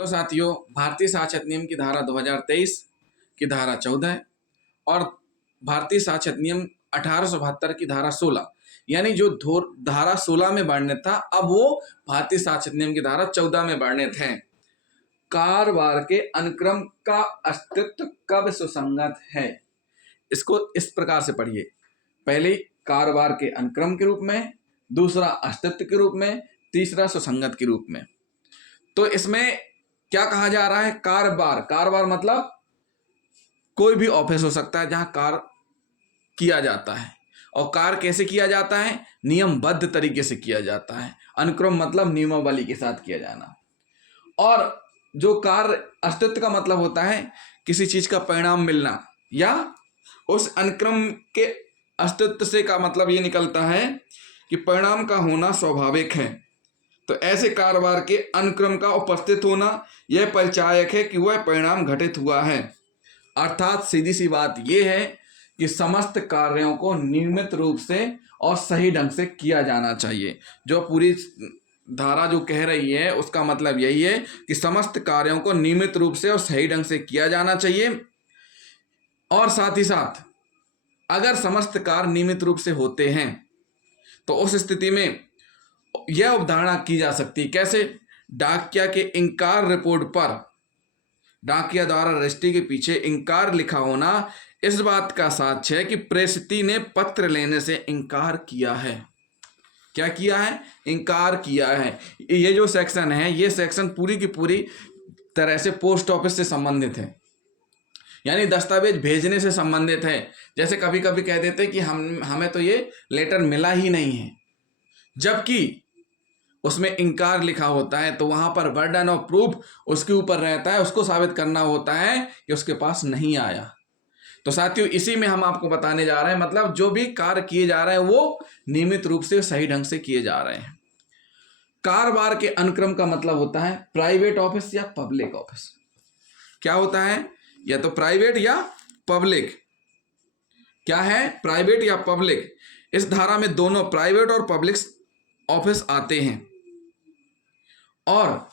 तो साथियों, भारतीय साक्षरता नियम की धारा 2023 की धारा 14 और भारतीय साक्षरता नियम 1872 की धारा 16, यानी जो धारा 16 में वर्णित था, अब वो भारतीय साक्षरता नियम की धारा 14 में वर्णित है। कारवार के अनुक्रम का अस्तित्व कब सुसंगत है? इसको इस प्रकार से पढ़िए। पहले कारवार के अनुक्रम के रूप में, दूसरा अस्तित्व के रूप में, तीसरा सुसंगत के रूप में। तो इसमें क्या कहा जा रहा है? कारवार मतलब कोई भी ऑफिस हो सकता है जहां कार किया जाता है। और कार कैसे किया जाता है? नियमबद्ध तरीके से किया जाता है। अनुक्रम मतलब नियमावली के साथ किया जाना। और जो कार्य अस्तित्व का मतलब होता है किसी चीज का परिणाम मिलना, या उस अनुक्रम के अस्तित्व से का मतलब ये निकलता है कि परिणाम का होना स्वाभाविक है। तो ऐसे कारोबार के अनुक्रम का उपस्थित होना यह परिचायक है कि वह परिणाम घटित हुआ है। अर्थात सीधी सी बात यह है कि समस्त कार्यों को नियमित रूप से और सही ढंग से किया जाना चाहिए। जो पूरी धारा जो कह रही है उसका मतलब यही है कि समस्त कार्यों को नियमित रूप से और सही ढंग से किया जाना चाहिए। और साथ ही साथ अगर समस्त कार्य नियमित रूप से होते हैं तो उस स्थिति में यह अवधारणा की जा सकती है। कैसे? डाकिया के इंकार रिपोर्ट पर डाकिया द्वारा रजिस्ट्री के पीछे इंकार लिखा होना इस बात का साक्ष्य है कि प्रेषिती ने पत्र लेने से इंकार किया है। क्या किया है? इंकार किया है। ये जो सेक्शन है, ये सेक्शन पूरी की पूरी तरह से पोस्ट ऑफिस से संबंधित है, यानी दस्तावेज भेजने से संबंधित है। जैसे कभी कभी कह देते हैं कि हमें तो ये लेटर मिला ही नहीं है, जबकि उसमें इंकार लिखा होता है, तो वहां पर बर्डन ऑफ प्रूफ उसके ऊपर रहता है, उसको साबित करना होता है कि उसके पास नहीं आया। तो साथियों, इसी में हम आपको बताने जा रहे हैं, मतलब जो भी कार्य किए जा रहे हैं वो नियमित रूप से सही ढंग से किए जा रहे हैं। कारोबार के अनुक्रम का मतलब होता है प्राइवेट ऑफिस या पब्लिक ऑफिस। क्या होता है? या तो प्राइवेट या पब्लिक। क्या है? प्राइवेट या पब्लिक। इस धारा में दोनों प्राइवेट और पब्लिक ऑफिस आते हैं, और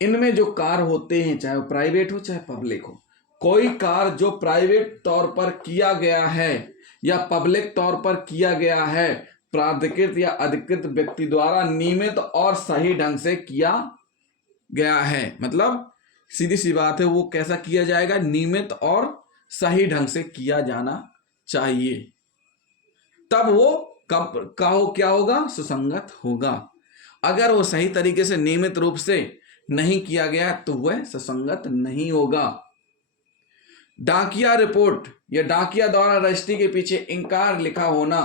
इनमें जो कार्य होते हैं, चाहे वो प्राइवेट हो चाहे पब्लिक हो, कोई कार्य जो प्राइवेट तौर पर किया गया है या पब्लिक तौर पर किया गया है, प्राधिकृत या अधिकृत व्यक्ति द्वारा नियमित और सही ढंग से किया गया है। मतलब सीधी सी बात है, वो कैसा किया जाएगा? नियमित और सही ढंग से किया जाना चाहिए, तब वो क्या होगा? सुसंगत होगा। अगर वो सही तरीके से नियमित रूप से नहीं किया गया तो वह सुसंगत नहीं होगा। डाकिया रिपोर्ट या डाकिया द्वारा रजिस्ट्री के पीछे इंकार लिखा होना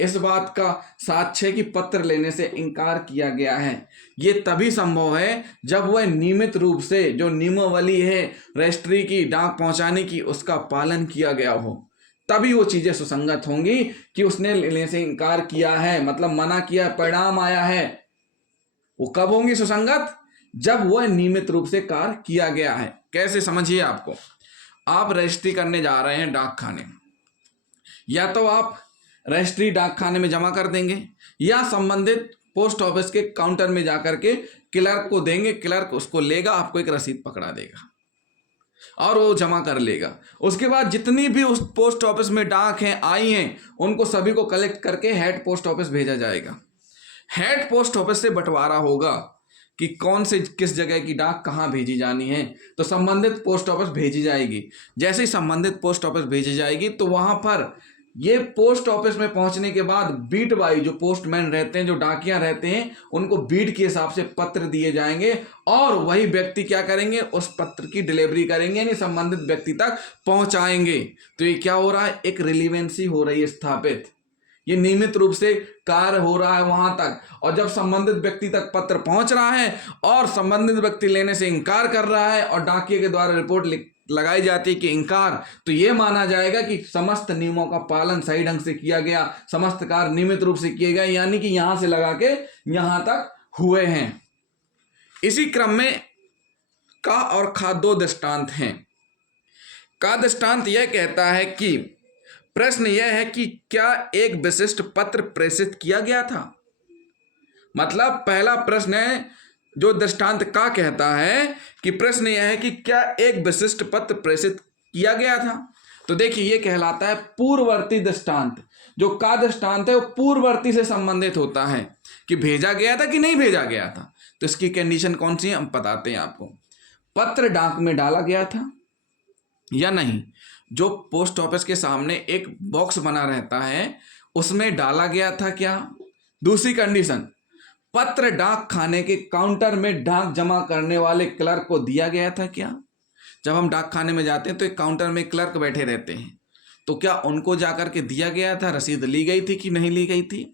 इस बात का साक्ष्य है कि पत्र लेने से इंकार किया गया है। यह तभी संभव है जब वह नियमित रूप से जो नियमावली है रजिस्ट्री की, डाक पहुंचाने की, उसका पालन किया गया हो, तभी वो चीजें सुसंगत होंगी। कि उसने लेने से इंकार किया है, मतलब मना किया, परिणाम आया है, वो कब होंगी सुसंगत? जब वह नियमित रूप से कार्य किया गया है। कैसे? समझिए। आपको, आप रजिस्ट्री करने जा रहे हैं डाक खाने, या तो आप रजिस्ट्री डाक खाने में जमा कर देंगे या संबंधित पोस्ट ऑफिस के काउंटर में जाकर के क्लर्क को देंगे, क्लर्क उसको लेगा, आपको एक रसीद पकड़ा देगा और वो जमा कर लेगा। उसके बाद जितनी भी उस पोस्ट ऑफिस में डाक हैं आई हैं, उनको सभी को कलेक्ट करके हेड पोस्ट ऑफिस भेजा जाएगा। हेड पोस्ट ऑफिस से बंटवारा होगा कि कौन से किस जगह की डाक कहाँ भेजी जानी है, तो संबंधित पोस्ट ऑफिस भेजी जाएगी। जैसे ही संबंधित पोस्ट ऑफिस भेजी जाएगी तो वहां पर ये पोस्ट ऑफिस में पहुंचने के बाद बीट वाइज जो पोस्टमैन रहते हैं, जो डाकिया रहते हैं, उनको बीट के हिसाब से पत्र दिए जाएंगे और वही व्यक्ति क्या करेंगे? उस पत्र की डिलीवरी करेंगे, यानी संबंधित व्यक्ति तक पहुंचाएंगे। तो ये क्या हो रहा है? एक रिलीवेंसी हो रही है स्थापित। ये नियमित रूप से कार्य हो रहा है वहां तक, और जब संबंधित व्यक्ति तक पत्र पहुंच रहा है और संबंधित व्यक्ति लेने से इंकार कर रहा है और डाकिये के द्वारा रिपोर्ट लगाई जाती है कि इंकार, तो यह माना जाएगा कि समस्त नियमों का पालन सही ढंग से किया गया, समस्त कार्य नियमित रूप से किए गए, यानी कि यहां से लगा के यहां तक हुए हैं। इसी क्रम में का और खा दो दृष्टांत हैं। का दृष्टांत यह कहता है कि प्रश्न यह है कि क्या एक विशिष्ट पत्र प्रेषित किया गया था। मतलब पहला प्रश्न है, जो दृष्टांत का कहता है कि प्रश्न यह है कि क्या एक विशिष्ट पत्र प्रेषित किया गया था। तो देखिए ये कहलाता है पूर्ववर्ती दृष्टांत। जो का दृष्टांत है वो पूर्ववर्ती से संबंधित होता है कि भेजा गया था कि नहीं भेजा गया था। तो इसकी कंडीशन कौन सी है हम बताते हैं आपको। पत्र डाक में डाला गया था या नहीं। जो पोस्ट ऑफिस के सामने एक बॉक्स बना रहता है उसमें डाला गया था क्या। दूसरी कंडीशन, पत्र डाक खाने के काउंटर में डाक जमा करने वाले क्लर्क को दिया गया था क्या। जब हम डाक खाने में जाते हैं तो एक काउंटर में क्लर्क बैठे रहते हैं, तो क्या उनको जाकर के दिया गया था, रसीद ली गई थी कि नहीं ली गई थी।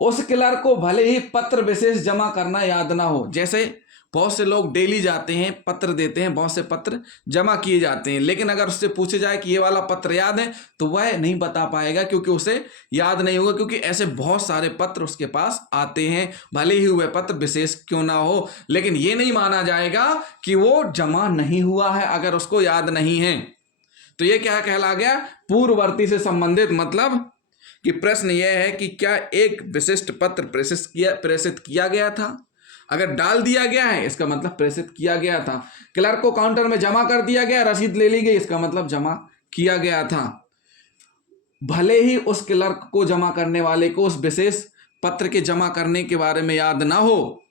उस क्लर्क को भले ही पत्र विशेष जमा करना याद ना हो, जैसे बहुत से लोग डेली जाते हैं पत्र देते हैं, बहुत से पत्र जमा किए जाते हैं, लेकिन अगर उससे पूछे जाए कि ये वाला पत्र याद है तो वह नहीं बता पाएगा, क्योंकि उसे याद नहीं होगा, क्योंकि ऐसे बहुत सारे पत्र उसके पास आते हैं, भले ही वह पत्र विशेष क्यों ना हो, लेकिन ये नहीं माना जाएगा कि वो जमा नहीं हुआ है अगर उसको याद नहीं है। तो ये क्या कहला गया, पूर्ववर्ती से संबंधित। मतलब कि प्रश्न यह है कि क्या एक विशिष्ट पत्र प्रेषित किया गया था। अगर डाल दिया गया है इसका मतलब प्रेषित किया गया था। क्लर्क को काउंटर में जमा कर दिया गया, रसीद ले ली गई, इसका मतलब जमा किया गया था। भले ही उस क्लर्क को जमा करने वाले को उस विशेष पत्र के जमा करने के बारे में याद ना हो,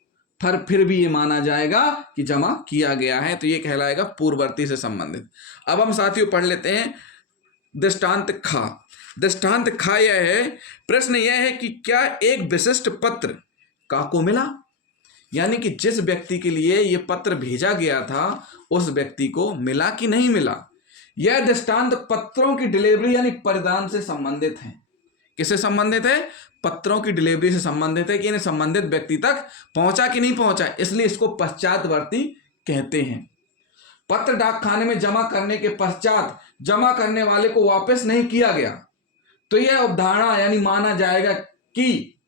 फिर भी ये माना जाएगा कि जमा किया गया है। तो ये कहलाएगा पूर्ववर्ती से संबंधित। अब हम साथियों पढ़ लेते हैं दृष्टांत खा। दृष्टांत खा यह है, प्रश्न यह है कि क्या एक विशिष्ट पत्र का को मिला, यानी कि जिस व्यक्ति के लिए यह पत्र भेजा गया था उस व्यक्ति को मिला कि नहीं मिला। यह दृष्टांत पत्रों की डिलीवरी यानी परिधान से संबंधित है। किससे संबंधित है, पत्रों की डिलीवरी से संबंधित है कि इन्हें संबंधित व्यक्ति तक पहुंचा कि नहीं पहुंचा, इसलिए इसको पश्चातवर्ती कहते हैं। पत्र डाक खाने में जमा करने के पश्चात जमा करने वाले को वापस नहीं किया गया, तो यह अवधारणा यानी माना जाएगा कि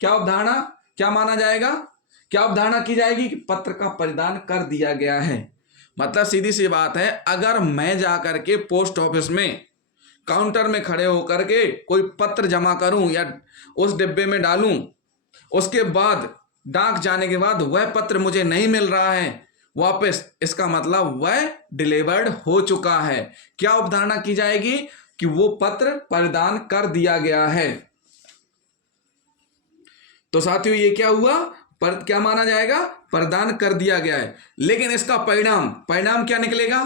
क्या अवधारणा क्या माना जाएगा, क्या अवधारणा की जाएगी कि पत्र का परिधान कर दिया गया है। मतलब सीधी सी बात है, अगर मैं जाकर के पोस्ट ऑफिस में काउंटर में खड़े होकर के कोई पत्र जमा करूं या उस डिब्बे में डालूं, उसके बाद डाक जाने के बाद वह पत्र मुझे नहीं मिल रहा है वापस, इसका मतलब वह डिलीवर्ड हो चुका है। क्या अवधारणा की जाएगी कि वो पत्र परिधान कर दिया गया है। तो साथियों ये क्या हुआ, पर क्या माना जाएगा, प्रदान कर दिया गया है। लेकिन इसका परिणाम क्या निकलेगा,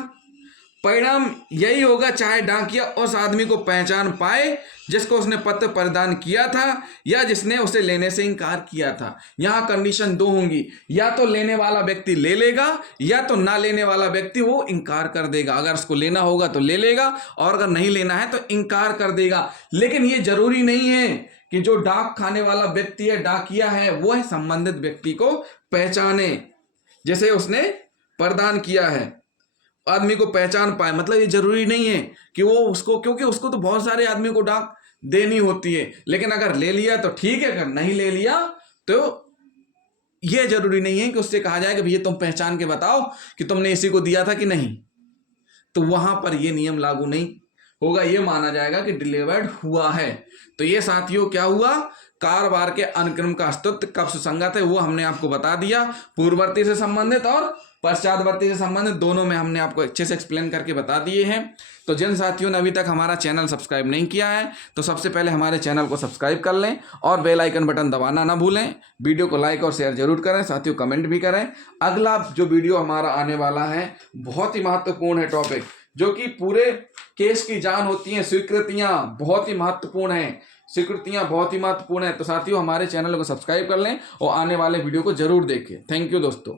परिणाम यही होगा चाहे डाकिया उस आदमी को पहचान पाए जिसको उसने पत्र प्रदान किया था या जिसने उसे लेने से इनकार किया था। यहां कंडीशन दो होंगी, या तो लेने वाला व्यक्ति ले लेगा या तो ना लेने वाला व्यक्ति वो इनकार कर देगा। अगर उसको लेना होगा तो ले लेगा और अगर नहीं लेना है तो इनकार कर देगा। लेकिन ये जरूरी नहीं है कि जो डाक खाने वाला व्यक्ति है, डाकिया है, वो है संबंधित व्यक्ति को पहचाने जैसे उसने प्रदान किया है, आदमी को पहचान पाए। मतलब ये जरूरी नहीं है कि वो उसको, क्योंकि उसको तो बहुत सारे आदमी को डाक देनी होती है, लेकिन अगर ले लिया तो ठीक है, अगर नहीं ले लिया तो ये जरूरी नहीं है कि उससे कहा जाए कि भैया तुम पहचान के बताओ कि तुमने इसी को दिया था कि नहीं। तो वहां पर ये नियम लागू नहीं होगा, ये माना जाएगा कि डिलीवर्ड हुआ है। तो ये साथियों क्या हुआ, कारोबार के अनुक्रम का अस्तित्व कब सुसंगत है वो हमने आपको बता दिया। पूर्ववर्ती से संबंधित और पश्चातवर्ती से संबंधित दोनों में हमने आपको अच्छे से एक्सप्लेन करके बता दिए हैं। तो जिन साथियों ने अभी तक हमारा चैनल सब्सक्राइब नहीं किया है तो सबसे पहले हमारे चैनल को सब्सक्राइब कर लें और बेल आइकन बटन दबाना ना भूलें। वीडियो को लाइक और शेयर जरूर करें, साथियों कमेंट भी करें। अगला जो वीडियो हमारा आने वाला है बहुत ही महत्वपूर्ण है टॉपिक, जो कि पूरे केस की जान होती है। स्वीकृतियां बहुत ही महत्वपूर्ण है, स्वीकृतियां बहुत ही महत्वपूर्ण है। तो साथियों हमारे चैनल को सब्सक्राइब कर लें और आने वाले वीडियो को जरूर देखें। थैंक यू दोस्तों।